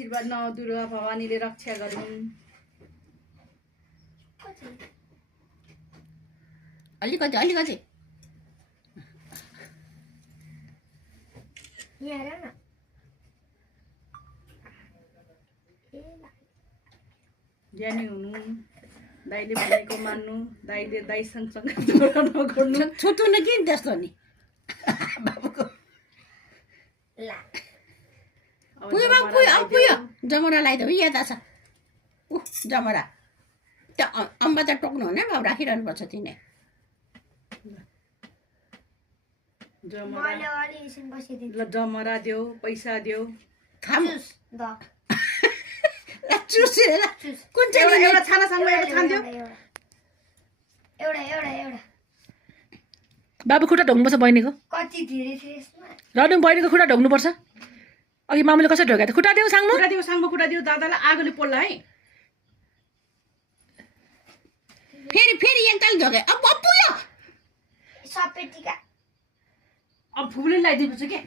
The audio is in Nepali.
आशीर्वाद नदुर्गा भवानीले रक्षा गरून्। अलिकति अलिकति ज्ञानी हुनु, दाइले भनेको मान्नु, दाइले दाइ सँगसँगै जोडा नगर्नु। छुट्टु न किन त्यस्तो नि बाबुको पुयो जमरा लगाइदेऊ यता छ जमरा त्यो अम्बा त टोक्नु हुने बाबु राखिरहनु पर्छ तिनी जमरा देऊ, पैसा देऊ, चुसेर कुन चाहिँ एउटा छाना सामु एउटा छान देऊ। बाबु खुट्टा ढोग्नुपर्छ बहिनीको कति धेरै थियो यसमा रनु बहिनीको खुट्टा ढोग्नुपर्छ अघि मामुले कसरी ढोगेको थियो खुट्टा देऊ साङ्गो खुट्टा देऊ दादालाई आगोले पोल्ला है। फेरि एकताल झोके अब पुयो सबै टिका अब फुलले लगाइदिनुपर्छ के